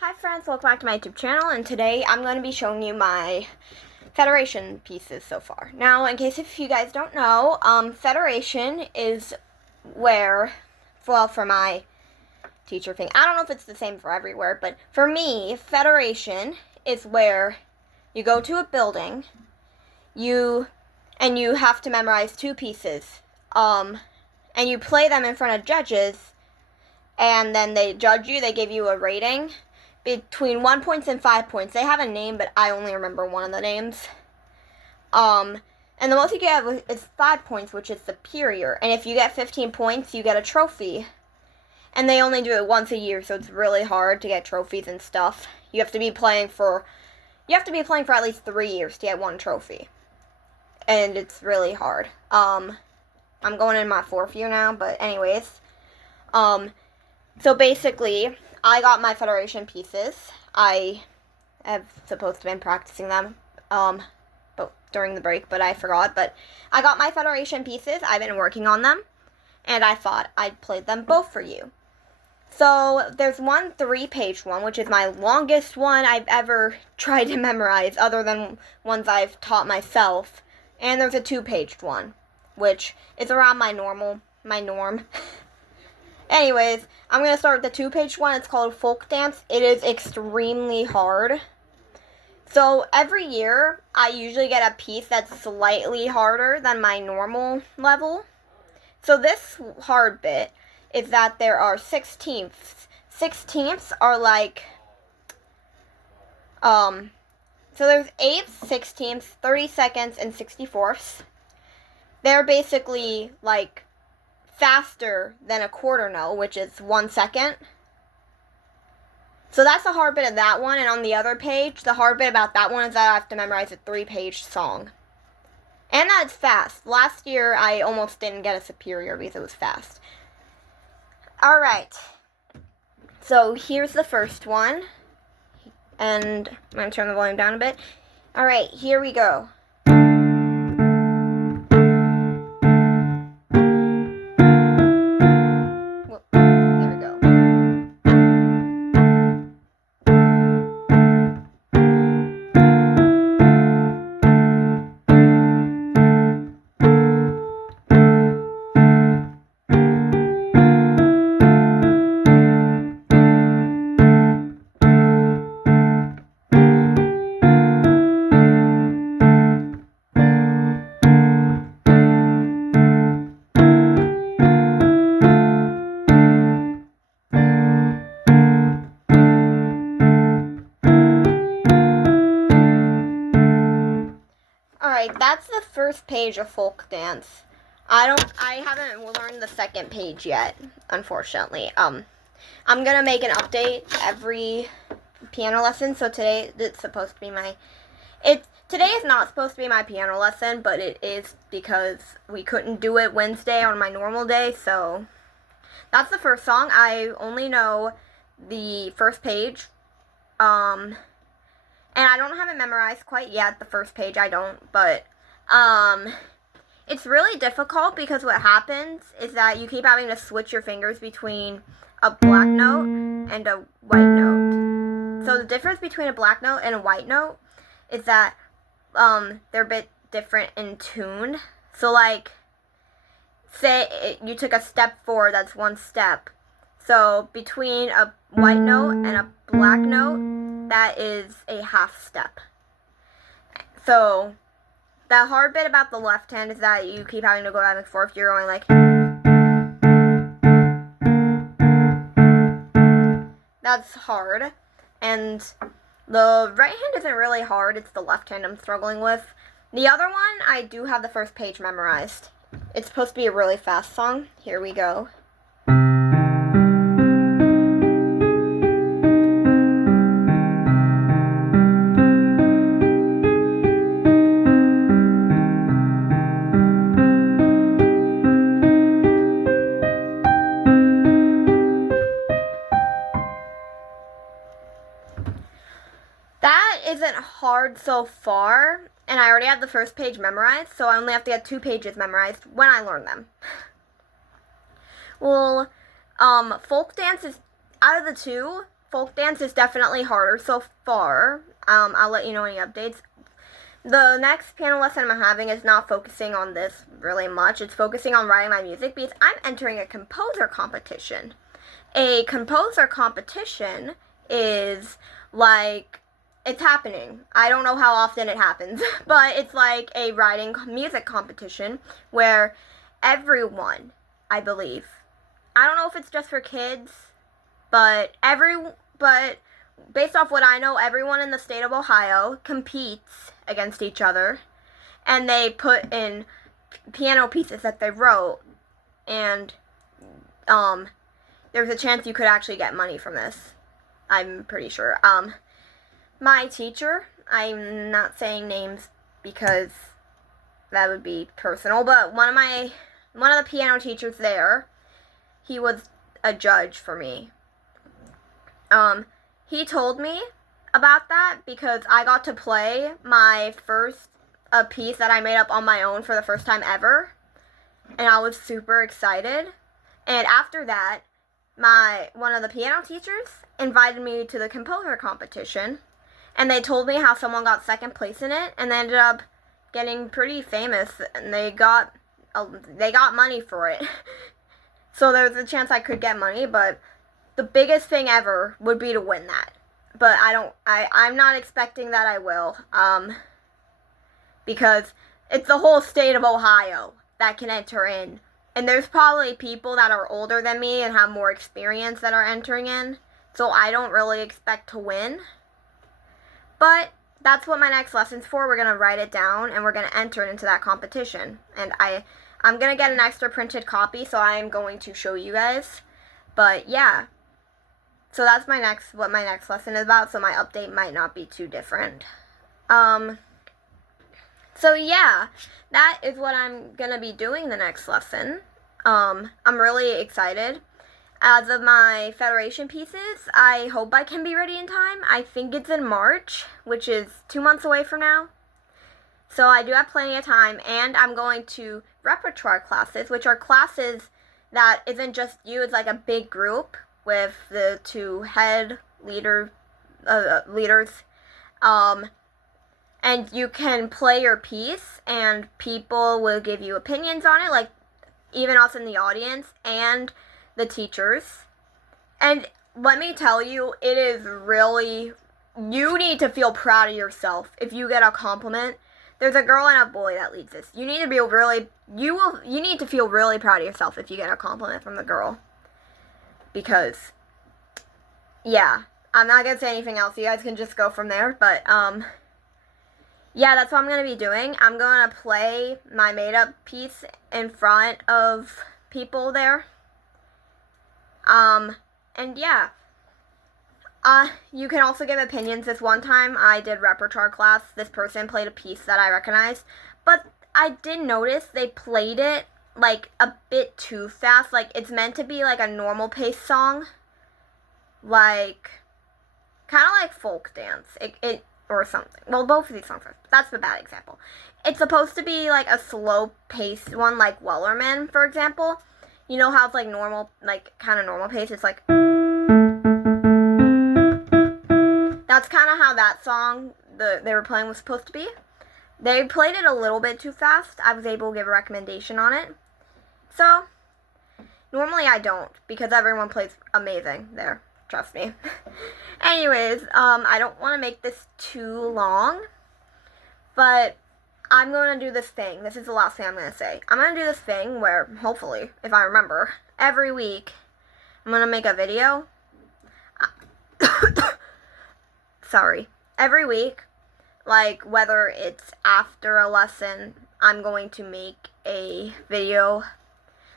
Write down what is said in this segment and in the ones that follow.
Hi friends, welcome back to my YouTube channel, and today I'm going to be showing you my Federation pieces so far. Now, in case if you guys don't know, Federation is where, well, for my teacher thing, I don't know if it's the same for everywhere, but for me, Federation is where you go to a building, you have to memorize two pieces, and you play them in front of judges, and then they judge you, they give you a rating between 1 point and 5 points. They have a name, but I only remember one of the names. And the most you get is 5 points, which is superior. And if you get 15 points, you get a trophy. And they only do it once a year, so it's really hard to get trophies and stuff. You have to be playing for at least 3 years to get one trophy. And it's really hard. I'm going in my 4th year now, but anyways. So basically, I got my Federation pieces. I have supposed to have been practicing them but during the break, but I forgot. But I got my Federation pieces. I've been working on them, and I thought I'd play them both for you. So there's one 3-page one, which is my longest one I've ever tried to memorize, other than ones I've taught myself. And there's a 2-page one, which is around my norm. Anyways, I'm going to start with the 2-page one. It's called Folk Dance. It is extremely hard. So every year, I usually get a piece that's slightly harder than my normal level. So this hard bit is that there are 16ths. 16ths are like, so there's 8ths, 16ths, 32nds, and 64ths. They're basically like faster than a quarter note, which is 1 second. So that's the hard bit of that one, and on the other page, the hard bit about that one is that I have to memorize a 3-page song. And that it's fast. Last year, I almost didn't get a superior because it was fast. Alright. So here's the first one. And I'm going to turn the volume down a bit. Alright, here we go. Alright, that's the first page of Folk Dance. I haven't learned the second page yet, unfortunately. I'm gonna make an update every piano lesson, so today it's supposed to be today is not supposed to be my piano lesson, but it is because we couldn't do it Wednesday on my normal day, so that's the first song. I only know the first page, and I don't have it memorized quite yet, the first page I don't, but, it's really difficult because what happens is that you keep having to switch your fingers between a black note and a white note. So the difference between a black note and a white note is that, they're a bit different in tune. So, like, say you took a step forward, that's one step. So between a white note and a black note, that is a half step. So the hard bit about the left hand is that you keep having to go back and forth. You're going like, that's hard. And the right hand isn't really hard. It's the left hand I'm struggling with. The other one, I do have the first page memorized. It's supposed to be a really fast song. Here we go. That isn't hard so far, and I already have the first page memorized, so I only have to get 2 pages memorized when I learn them. Well, Folk Dance is, out of the two, folk dance is definitely harder so far. I'll let you know any updates. The next piano lesson I'm having is not focusing on this really much. It's focusing on writing my music because I'm entering a composer competition. A composer competition is like, it's happening. I don't know how often it happens, but it's like a writing music competition where everyone, I believe, I don't know if it's just for kids, but based off what I know, everyone in the state of Ohio competes against each other, and they put in piano pieces that they wrote, and there's a chance you could actually get money from this. I'm pretty sure. My teacher, I'm not saying names because that would be personal, but one of the piano teachers there, he was a judge for me. He told me about that because I got to play my first piece that I made up on my own for the first time ever, and I was super excited. And after that, one of the piano teachers invited me to the composer competition, and they told me how someone got second place in it, and they ended up getting pretty famous, and they got money for it. So there's a chance I could get money, but the biggest thing ever would be to win that. But I'm not expecting that I will, because it's the whole state of Ohio that can enter in. And there's probably people that are older than me and have more experience that are entering in. So I don't really expect to win. But that's what my next lesson's for. We're going to write it down and we're going to enter into that competition. And I'm going to get an extra printed copy, so I'm going to show you guys. But yeah. So that's what my next lesson is about, so my update might not be too different. So yeah, that is what I'm going to be doing the next lesson. I'm really excited. As of my Federation pieces, I hope I can be ready in time. I think it's in March, which is 2 months away from now. So I do have plenty of time, and I'm going to repertoire classes, which are classes that isn't just you, it's like a big group with the two head leaders. And you can play your piece, and people will give you opinions on it, like even us in the audience and the teachers. And let me tell you, it is really, you need to feel proud of yourself if you get a compliment. There's a girl and a boy that leads this. You need to be you need to feel really proud of yourself if you get a compliment from the girl. Because, yeah, I'm not going to say anything else. You guys can just go from there. But, yeah, that's what I'm going to be doing. I'm going to play my made-up piece in front of people there. And yeah. You can also give opinions. This one time I did repertoire class. This person played a piece that I recognized. But I did notice they played it like a bit too fast. Like, it's meant to be like a normal pace song. Like, kind of like folk dance. Or something. Well, both of these songs are. That's the bad example. It's supposed to be like a slow paced one, like Wellerman, for example. You know how it's like normal, like kind of normal pace? It's like. That's kind of how that song they were playing was supposed to be. They played it a little bit too fast. I was able to give a recommendation on it. So, normally I don't, because everyone plays amazing there. Trust me. Anyways, I don't want to make this too long, but I'm going to do this thing. This is the last thing I'm going to say. I'm going to do this thing where, hopefully, if I remember, every week, I'm going to make a video. Sorry. Every week, like, whether it's after a lesson, I'm going to make a video,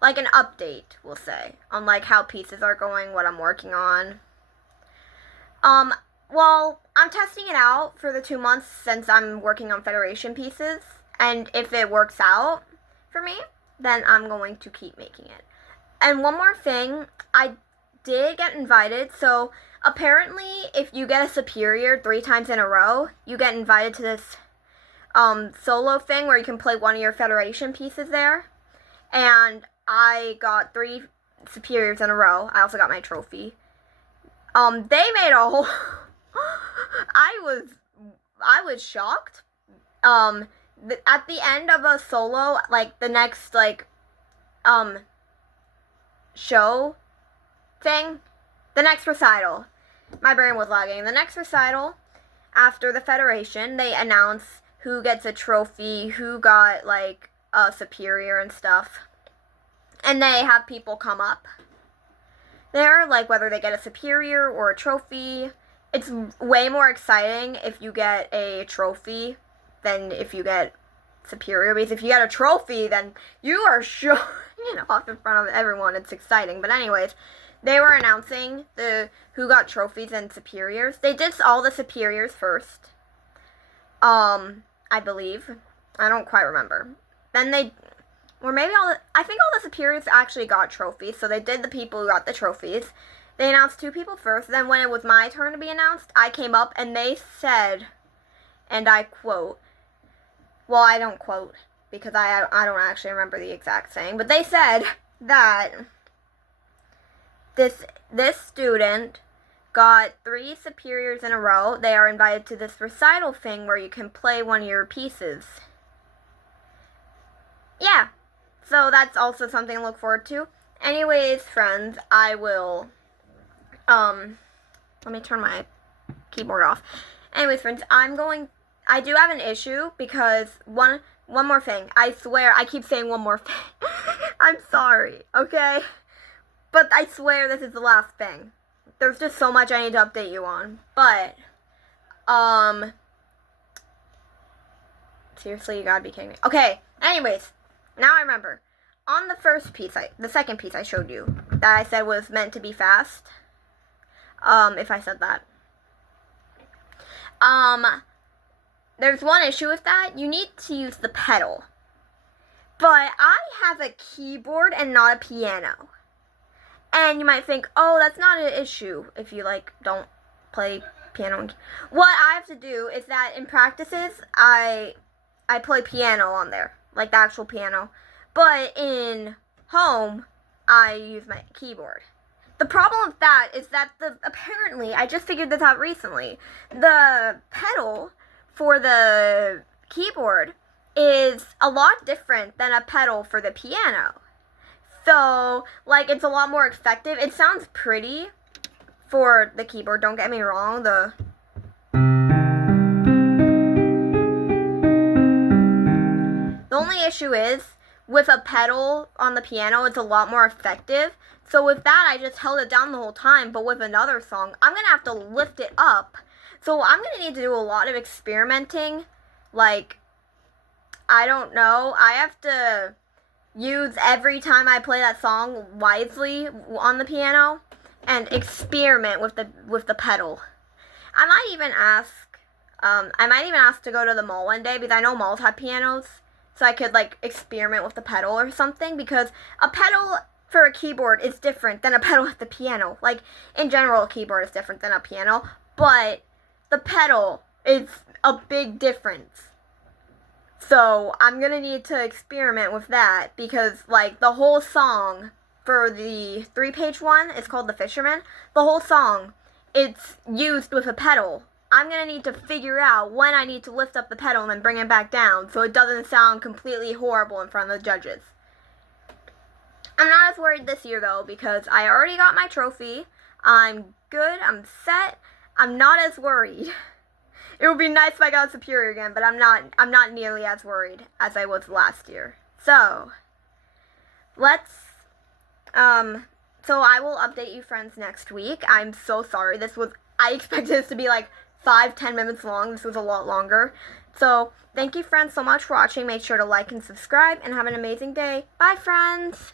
like an update, we'll say, on, like, how pieces are going, what I'm working on. Well, I'm testing it out for the 2 months since I'm working on Federation pieces, and if it works out for me, then I'm going to keep making it. And one more thing, I did get invited, so apparently if you get a superior 3 times in a row, you get invited to this solo thing where you can play one of your Federation pieces there, and I got 3 superiors in a row. I also got my trophy. They made a whole. I was shocked. At the end of a solo, like the next show thing, the next recital. My brain was lagging. The next recital, after the Federation, they announce who gets a trophy, who got like a superior and stuff, and they have people come up there, like whether they get a superior or a trophy. It's way more exciting if you get a trophy than if you get superior, because if you get a trophy, then you are showing off in front of everyone. It's exciting. But anyways, they were announcing who got trophies and superiors. They did all the superiors first. I believe. I don't quite remember. Then I think all the superiors actually got trophies, so they did the people who got the trophies. They announced 2 people first, then when it was my turn to be announced, I came up and they said, and I quote, well, I don't quote, because I don't actually remember the exact saying, but they said that this student got 3 superiors in a row. They are invited to this recital thing where you can play one of your pieces. Yeah, so that's also something to look forward to. Anyways, friends, I will, let me turn my keyboard off. Anyways, friends, I do have an issue because one more thing. I swear, I keep saying one more thing. I'm sorry, okay? But I swear this is the last thing. There's just so much I need to update you on. But, seriously, you gotta be kidding me. Okay, anyways, now I remember. On the second piece I showed you, that I said was meant to be fast, if I said that. There's one issue with that. You need to use the pedal. But I have a keyboard and not a piano. And you might think, oh, that's not an issue if you, don't play piano. What I have to do is that in practices, I play piano on there, like the actual piano. But in home, I use my keyboard. The problem with that is that apparently, I just figured this out recently, the pedal for the keyboard is a lot different than a pedal for the piano. So, it's a lot more effective. It sounds pretty for the keyboard, don't get me wrong. The only issue is, with a pedal on the piano, it's a lot more effective. So with that, I just held it down the whole time. But with another song, I'm going to have to lift it up. So I'm going to need to do a lot of experimenting. I don't know. I have to use every time I play that song wisely on the piano and experiment with the pedal. I might even ask to go to the mall one day, because I know malls have pianos. So I could, experiment with the pedal or something, because a pedal for a keyboard is different than a pedal with the piano. In general, a keyboard is different than a piano, but the pedal is a big difference. So I'm going to need to experiment with that, because, the whole song for the 3-page one is called The Fisherman. The whole song, it's used with a pedal. I'm going to need to figure out when I need to lift up the pedal and then bring it back down so it doesn't sound completely horrible in front of the judges. I'm not as worried this year, though, because I already got my trophy. I'm good. I'm set. I'm not as worried. It would be nice if I got superior again, but I'm not nearly as worried as I was last year. So, so I will update you friends next week. I'm so sorry. I expected this to be 5-10 minutes long. This was a lot longer. So, thank you friends so much for watching. Make sure to like and subscribe, and have an amazing day. Bye, friends!